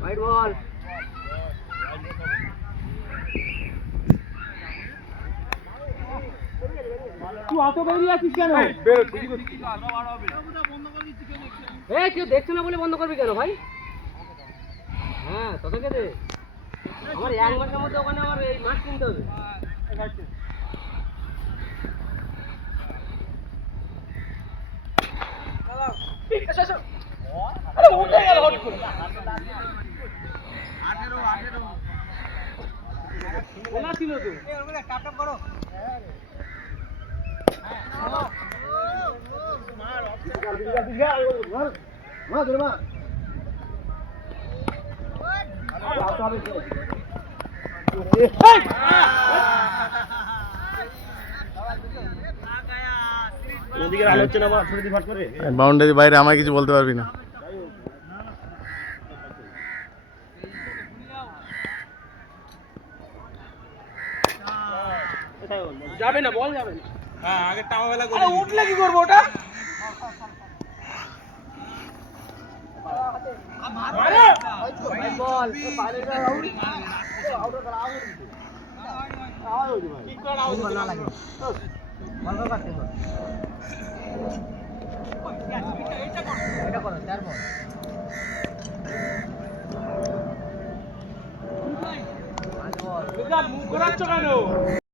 White ball তুই অত বেরিয়ে আছিস কেন? এই কেউ দেখছে না বলে বন্ধ করবি কেন ভাই? হ্যাঁ তোদেরকে দে। আমার এক মাসের মধ্যে ওখানে আমার এই মাছ কিনতে হবে। আরে উঠে গেল হট করে। ছিল তো। বাউন্ডারি বাইরে আমায় কিছু বলতে পারবি না। যাবে না বল যাবে না। হ্যাঁ আগে টামাবেলা করে উঠলে কি করব ওটা? এটা করো চার বল মুখ ঘোরাচ্ছ কেন?